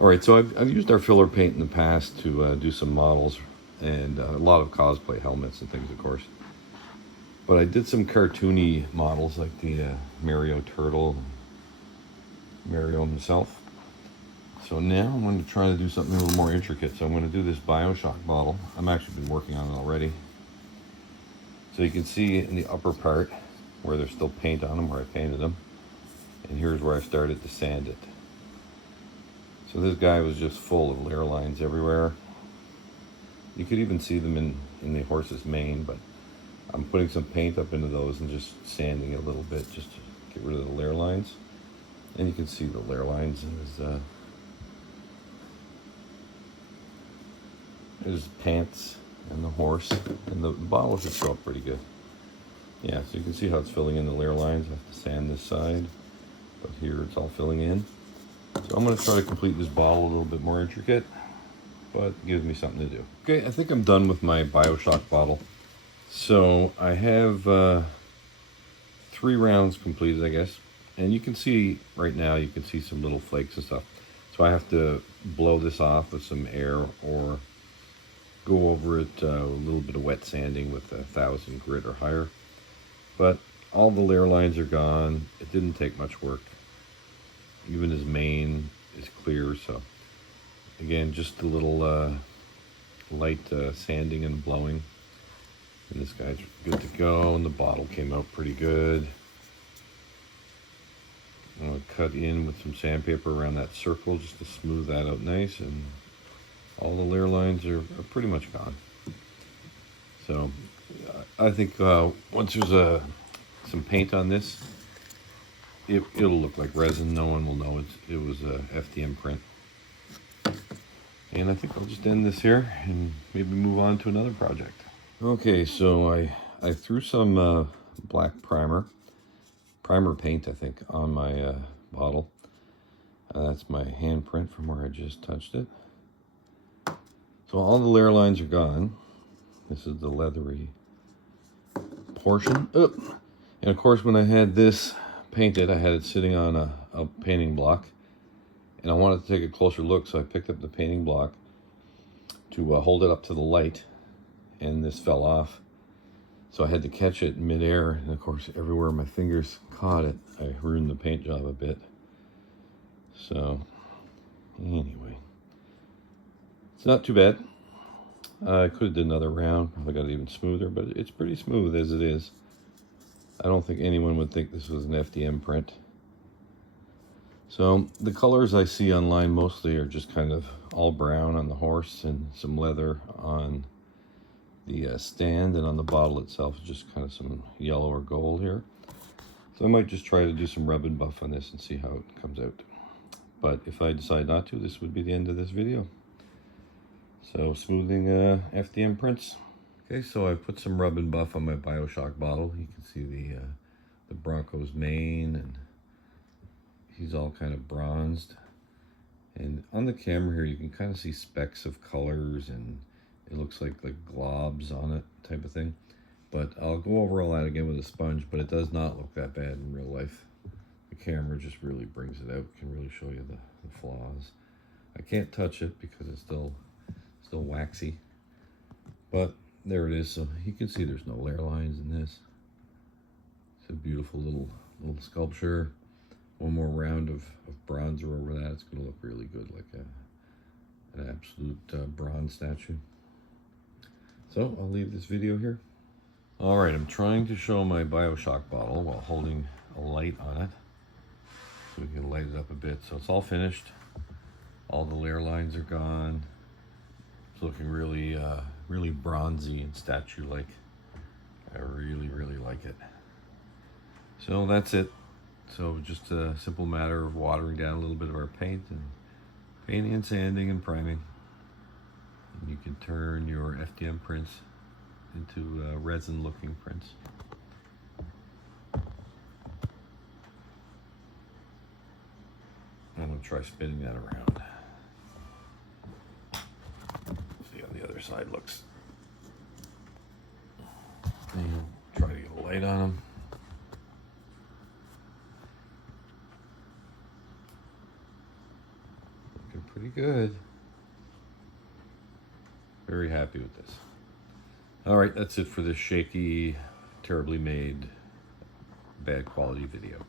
All right, so I've used our filler paint in the past to do some models and a lot of cosplay helmets and things, of course. But I did some cartoony models like the Mario Turtle, Mario himself. So now I'm going to try to do something a little more intricate. So I'm going to do this Bioshock bottle. I'm actually been working on it already. So you can see in the upper part where there's still paint on them, where I painted them. And here's where I started to sand it. So this guy was just full of layer lines everywhere. You could even see them in the horse's mane, but I'm putting some paint up into those and just sanding it a little bit just to get rid of the layer lines. And you can see the layer lines in his pants and the horse, and the bottle should show up pretty good. Yeah, so you can see how it's filling in the layer lines. I have to sand this side, but here it's all filling in. So I'm going to try to complete this bottle a little bit more intricate, but it gives me something to do. Okay, I think I'm done with my Bioshock bottle. So I have 3 rounds completed, I guess. And you can see right now, you can see some little flakes and stuff. So I have to blow this off with some air or go over it a little bit of wet sanding with 1000 grit or higher. But all the layer lines are gone. It didn't take much work. Even his mane is clear, so again, just a little light sanding and blowing. And this guy's good to go, and the bottle came out pretty good. I'm going to cut in with some sandpaper around that circle just to smooth that out nice, and all the layer lines are pretty much gone. So I think once there's some paint on this, it'll look like resin. No one will know it was a FDM print. And I think I'll just end this here and maybe move on to another project. Okay, so I threw some black primer paint, I think, on my bottle. That's my handprint from where I just touched it. So all the layer lines are gone. This is the leathery portion. Oh. And of course, when I had this painted, I had it sitting on a painting block, and I wanted to take a closer look, so I picked up the painting block to hold it up to the light, and this fell off. So I had to catch it midair, and of course, everywhere my fingers caught it, I ruined the paint job a bit. So anyway, it's not too bad. I could have did another round, probably got it even smoother, but it's pretty smooth as it is. I don't think anyone would think this was an FDM print. So the colors I see online mostly are just kind of all brown on the horse and some leather on the stand, and on the bottle itself is just kind of some yellow or gold here. So I might just try to do some rub and buff on this and see how it comes out. But if I decide not to, this would be the end of this video. So smoothing FDM prints. Okay, so I put some rub and buff on my Bioshock bottle. You can see the Bronco's mane, and he's all kind of bronzed. And on the camera here, you can kind of see specks of colors, and it looks like globs on it type of thing. But I'll go over all that again with a sponge, but it does not look that bad in real life. The camera just really brings it out, can really show you the flaws. I can't touch it because it's still waxy, but there it is. So you can see there's no layer lines in this. It's a beautiful little sculpture. One more round of bronzer over that, it's going to look really good, like an absolute bronze statue. So I'll leave this video here. All right, I'm trying to show my Bioshock bottle while holding a light on it, so we can light it up a bit. So it's all finished. All the layer lines are gone. It's looking really, really bronzy and statue-like. I really, really like it. So that's it. So just a simple matter of watering down a little bit of our paint and painting and sanding and priming. And you can turn your FDM prints into resin looking prints. I'm going to try spinning that around. See how the other side looks. And try to get a light on them. Pretty good. Very happy with this. All right, that's it for this shaky, terribly made, bad quality video.